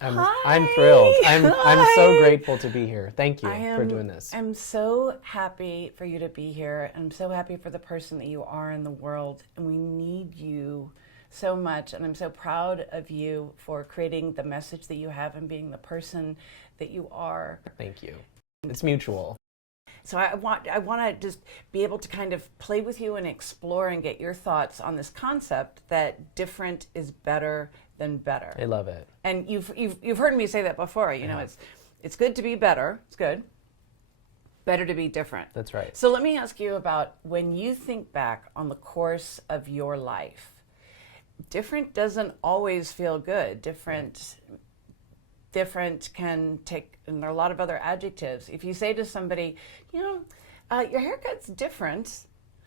I'm thrilled. I'm so Hi. grateful to be here. Thank you for doing this. I'm so happy for you to be here. I'm so happy for the person that you are in the world, and we need you so much. And I'm so proud of you for creating the message that you have and being the person that you are. Thank you. It's mutual. So I want to just be able to kind of play with you and explore and get your thoughts on this concept that different is better than better. I love it. And you've heard me say that before. You know, Yeah. it's good to be better. It's good. Better to be different. That's right. So let me ask you about when you think back on the course of your life. Different doesn't always feel good. Different can take, and there are a lot of other adjectives. If you say to somebody, your haircut's different,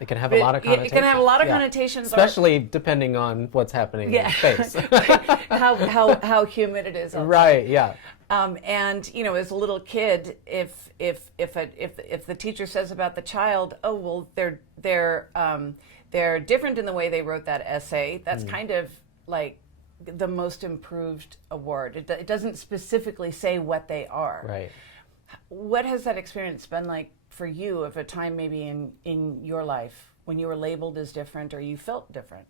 It can have a lot of connotations. it can have a lot of Yeah. connotations, Especially depending on what's happening in space. how humid it is outside. Right, yeah. And as a little kid, if the teacher says about the child, oh well, they're different in the way they wrote that essay. That's kind of like the most improved award. It doesn't specifically say what they are. Right. What has that experience been like for you of a time maybe in your life when you were labeled as different or you felt different?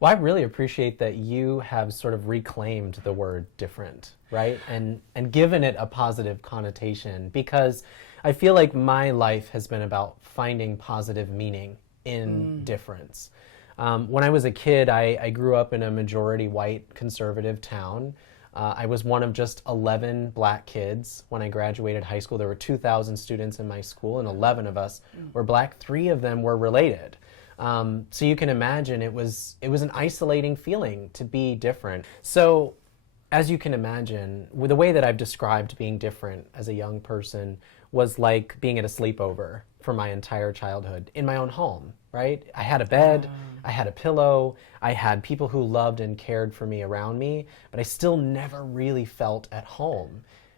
Well, I really appreciate that you have sort of reclaimed the word different, right? And given it a positive connotation, because I feel like my life has been about finding positive meaning in difference. When I was a kid, I grew up in a majority white conservative town. I was one of just 11 black kids. When I graduated high school, there were 2,000 students in my school, and 11 of us were black. 3 of them were related. So you can imagine it was an isolating feeling to be different. So as you can imagine, with the way that I've described being different as a young person was like being at a sleepover for my entire childhood in my own home, right? I had a bed, I had a pillow, I had people who loved and cared for me around me, but I still never really felt at home.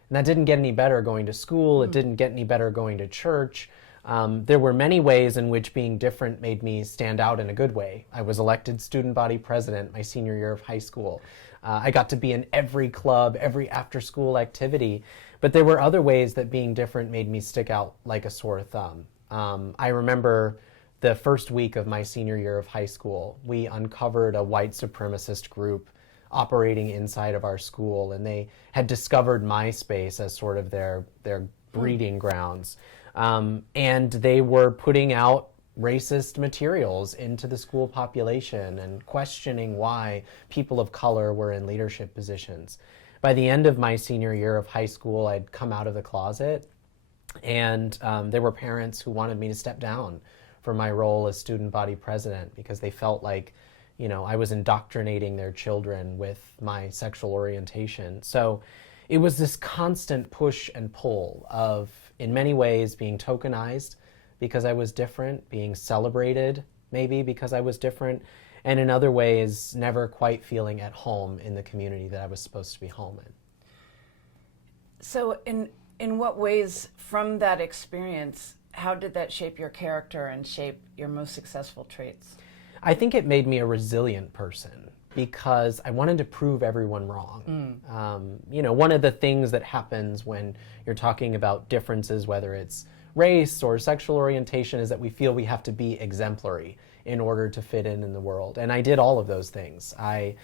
And that didn't get any better going to school, it didn't get any better going to church. There were many ways in which being different made me stand out in a good way. I was elected student body president my senior year of high school. I got to be in every club, every after-school activity. But there were other ways that being different made me stick out like a sore thumb. I remember the first week of my senior year of high school, we uncovered a white supremacist group operating inside of our school, and they had discovered MySpace as sort of their breeding grounds. And they were putting out racist materials into the school population and questioning why people of color were in leadership positions. By the end of my senior year of high school, I'd come out of the closet, and there were parents who wanted me to step down from my role as student body president because they felt like, I was indoctrinating their children with my sexual orientation. So it was this constant push and pull of, in many ways, being tokenized because I was different, being celebrated maybe because I was different, and in other ways, never quite feeling at home in the community that I was supposed to be home in. So in what ways from that experience, how did that shape your character and shape your most successful traits? I think it made me a resilient person because I wanted to prove everyone wrong. One of the things that happens when you're talking about differences, whether it's race or sexual orientation, is that we feel we have to be exemplary in order to fit in the world. And I did all of those things. I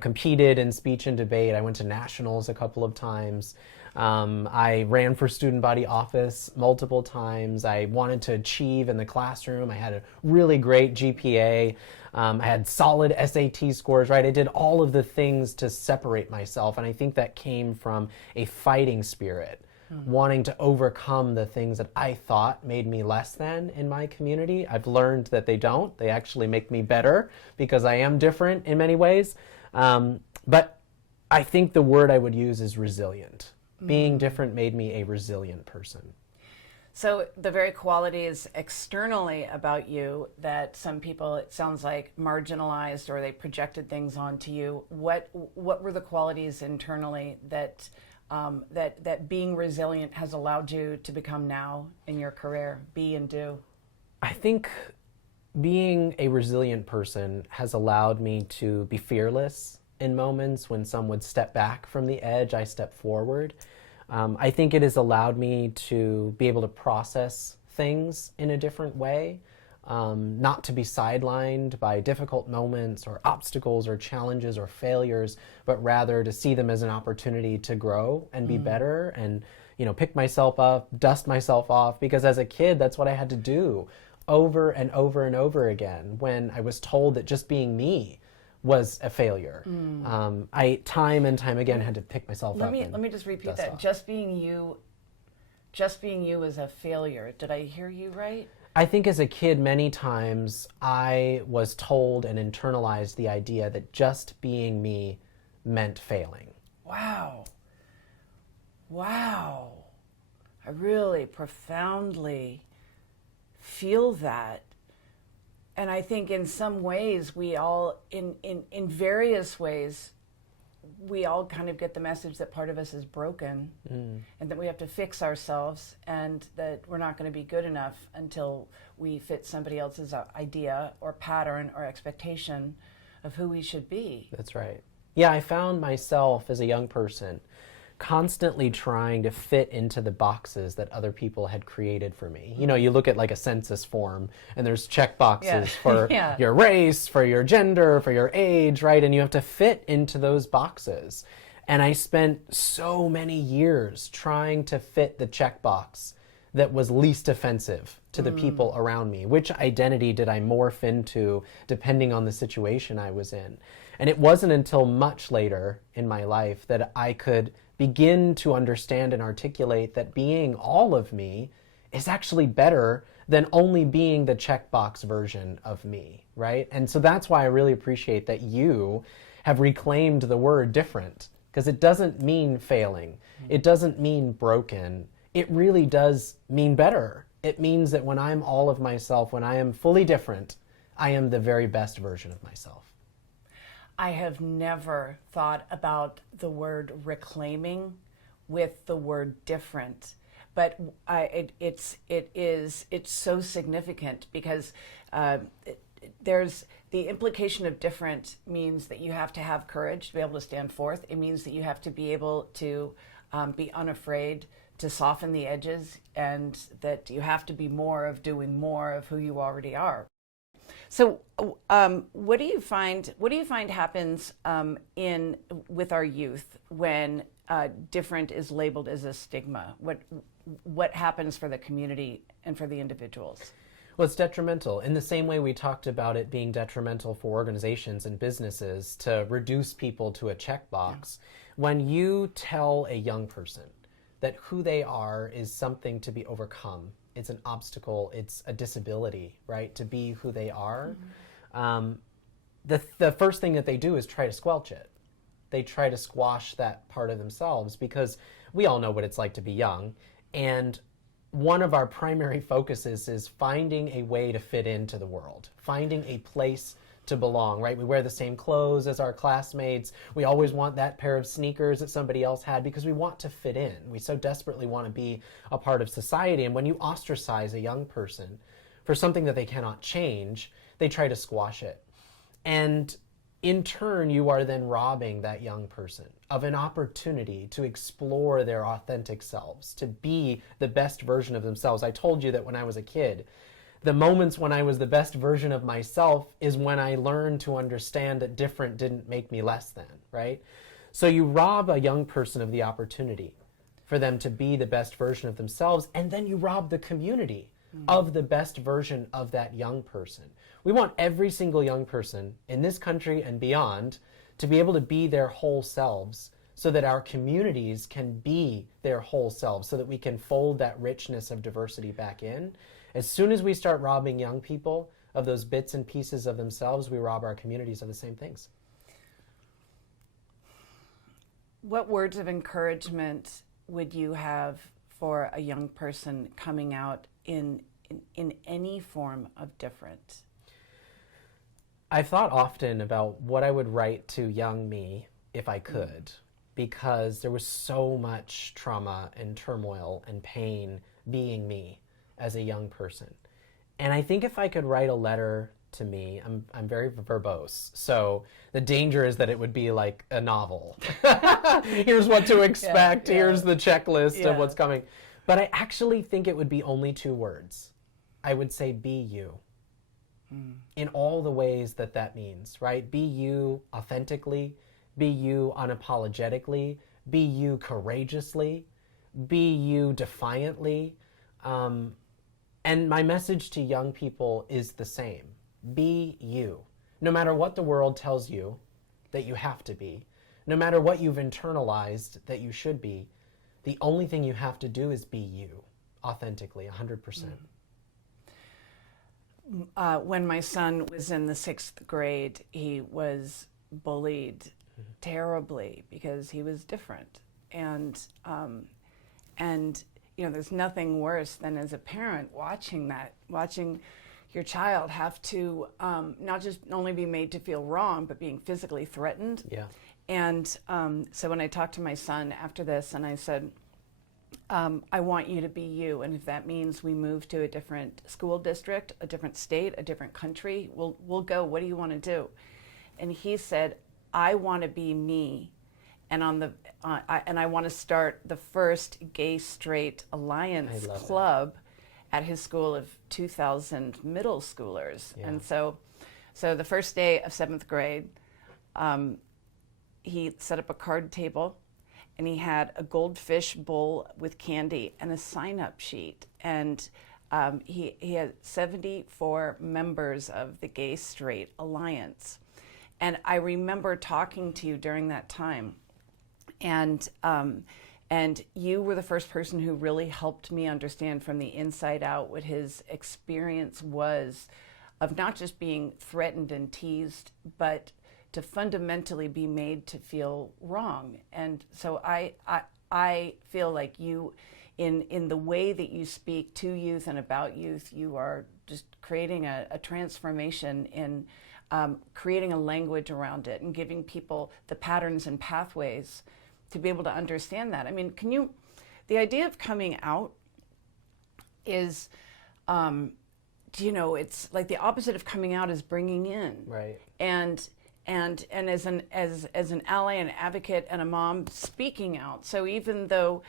competed in speech and debate. I went to nationals a couple of times. I ran for student body office multiple times. I wanted to achieve in the classroom. I had a really great GPA. I had solid SAT scores, right? I did all of the things to separate myself. And I think that came from a fighting spirit, wanting to overcome the things that I thought made me less than in my community. I've learned that they don't. They actually make me better because I am different in many ways. But I think the word I would use is resilient. Being different made me a resilient person. So the very qualities externally about you that some people, it sounds like, marginalized or they projected things onto you, what were the qualities internally that that being resilient has allowed you to become now in your career, be and do? I think being a resilient person has allowed me to be fearless in moments. When some would step back from the edge, I step forward. I think it has allowed me to be able to process things in a different way, not to be sidelined by difficult moments or obstacles or challenges or failures, but rather to see them as an opportunity to grow and be better and, pick myself up, dust myself off, because as a kid, that's what I had to do over and over and over again when I was told that just being me was a failure. I time and time again had to pick myself up. Let me just repeat that. Off. Just being you is a failure. Did I hear you right? I think as a kid, many times I was told and internalized the idea that just being me meant failing. Wow. Wow. I really profoundly feel that. And I think in some ways we all, in various ways, we all kind of get the message that part of us is broken and that we have to fix ourselves and that we're not going to be good enough until we fit somebody else's idea or pattern or expectation of who we should be. That's right. Yeah, I found myself as a young person constantly trying to fit into the boxes that other people had created for me. You look at like a census form and there's check boxes for your race, for your gender, for your age, right? And you have to fit into those boxes. And I spent so many years trying to fit the checkbox that was least offensive to the people around me. Which identity did I morph into depending on the situation I was in? And it wasn't until much later in my life that I could begin to understand and articulate that being all of me is actually better than only being the checkbox version of me, right? And so that's why I really appreciate that you have reclaimed the word different, because it doesn't mean failing. It doesn't mean broken. It really does mean better. It means that when I'm all of myself, when I am fully different, I am the very best version of myself. I have never thought about the word reclaiming with the word different, but it's so significant because there's the implication of different means that you have to have courage to be able to stand forth. It means that you have to be able to be unafraid to soften the edges, and that you have to be more of doing more of who you already are. So, what do you find happens with our youth when different is labeled as a stigma? What happens for the community and for the individuals? Well, it's detrimental in the same way we talked about it being detrimental for organizations and businesses to reduce people to a checkbox. When you tell a young person that who they are is something to be overcome, it's an obstacle, it's a disability, right, to be who they are, the first thing that they do is try to squelch it. They try to squash that part of themselves, because we all know what it's like to be young, and one of our primary focuses is finding a way to fit into the world, finding a place to belong, right? We wear the same clothes as our classmates. We always want that pair of sneakers that somebody else had because we want to fit in. We so desperately want to be a part of society. And when you ostracize a young person for something that they cannot change, they try to squash it. And in turn, you are then robbing that young person of an opportunity to explore their authentic selves, to be the best version of themselves. I told you that when I was a kid, the moments when I was the best version of myself is when I learned to understand that different didn't make me less than, right? So you rob a young person of the opportunity for them to be the best version of themselves, and then you rob the community of the best version of that young person. We want every single young person in this country and beyond to be able to be their whole selves, so that our communities can be their whole selves, so that we can fold that richness of diversity back in. As soon as we start robbing young people of those bits and pieces of themselves, we rob our communities of the same things. What words of encouragement would you have for a young person coming out in any form of different? I've thought often about what I would write to young me if I could, because there was so much trauma and turmoil and pain being me as a young person. And I think if I could write a letter to me. I'm very verbose. So the danger is that it would be like a novel. Here's what to expect. Yeah. Here's the checklist Yeah. of what's coming. But I actually think it would be only 2 words. I would say be you. In all the ways that that means, right? Be you authentically, be you unapologetically, be you courageously, be you defiantly. And my message to young people is the same. Be you. No matter what the world tells you that you have to be, no matter what you've internalized that you should be, the only thing you have to do is be you, authentically, 100%. When my son was in the 6th grade, he was bullied terribly because he was different. And there's nothing worse than as a parent watching your child have to not just only be made to feel wrong, but being physically threatened. Yeah. And so when I talked to my son after this, and I said, I want you to be you, and if that means we move to a different school district, a different state, a different country, we'll go. What do you want to do? And he said, I want to be me, and I want to start the first Gay Straight Alliance club at his school of 2,000 middle schoolers. Yeah. And so the first day of 7th grade, he set up a card table, and he had a goldfish bowl with candy and a sign-up sheet. And he had 74 members of the Gay Straight Alliance. And I remember talking to you during that time. And you were the first person who really helped me understand from the inside out what his experience was of not just being threatened and teased, but to fundamentally be made to feel wrong. And so I feel like you, in the way that you speak to youth and about youth, you are just creating a transformation in creating a language around it and giving people the patterns and pathways to be able to understand that. I mean, the idea of coming out is, it's like the opposite of coming out is bringing in. Right. And as an ally, an advocate, and a mom, speaking out. So even though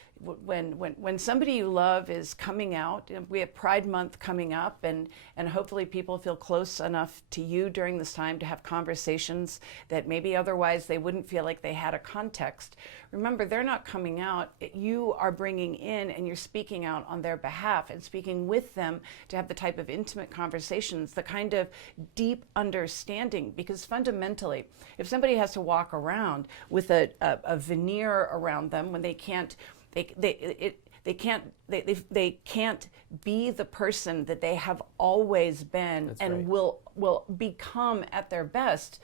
when somebody you love is coming out, we have Pride Month coming up, and hopefully people feel close enough to you during this time to have conversations that maybe otherwise they wouldn't feel like they had a context. Remember, they're not coming out. You are bringing in, and you're speaking out on their behalf and speaking with them to have the type of intimate conversations, the kind of deep understanding. Because fundamentally, if somebody has to walk around with a veneer around them when they can't be the person that they have always been. That's and right. will become at their best,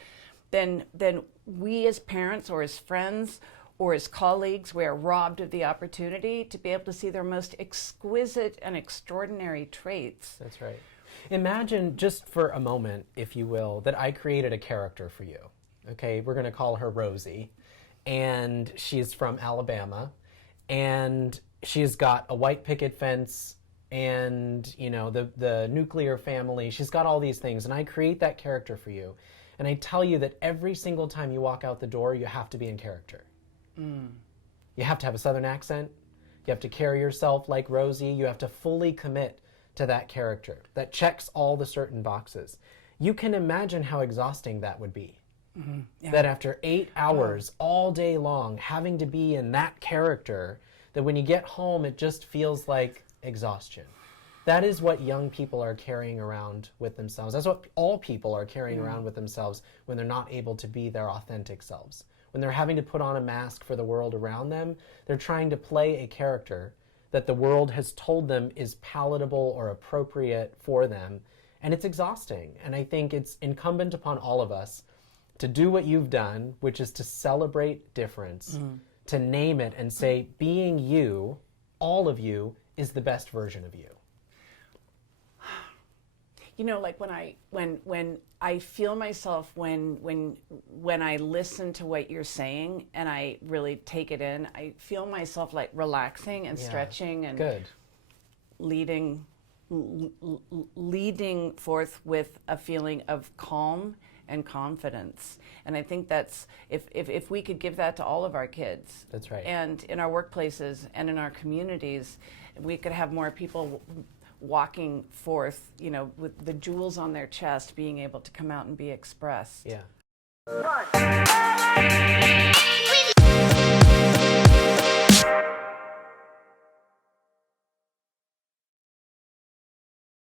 then we as parents or as friends or as colleagues, we are robbed of the opportunity to be able to see their most exquisite and extraordinary traits. That's right. Imagine just for a moment, if you will, that I created a character for you. Okay, we're going to call her Rosie, and she's from Alabama, and she's got a white picket fence and, the nuclear family. She's got all these things, and I create that character for you. And I tell you that every single time you walk out the door, you have to be in character. You have to have a Southern accent. You have to carry yourself like Rosie. You have to fully commit to that character that checks all the certain boxes. You can imagine how exhausting that would be. Mm-hmm. Yeah. That after 8 hours all day long, having to be in that character, that when you get home, it just feels like exhaustion. That is what young people are carrying around with themselves. That's what all people are carrying around with themselves when they're not able to be their authentic selves. When they're having to put on a mask for the world around them, they're trying to play a character that the world has told them is palatable or appropriate for them, and it's exhausting. And I think it's incumbent upon all of us to do what you've done, which is to celebrate difference, to name it and say, being you, all of you, is the best version of you. Like when I feel myself when I listen to what you're saying and I really take it in, I feel myself like relaxing and stretching and good. leading leading forth with a feeling of calm and confidence. And I think that's, if we could give that to all of our kids. That's right. And in our workplaces and in our communities, we could have more people walking forth, you know, with the jewels on their chest, being able to come out and be expressed. Yeah.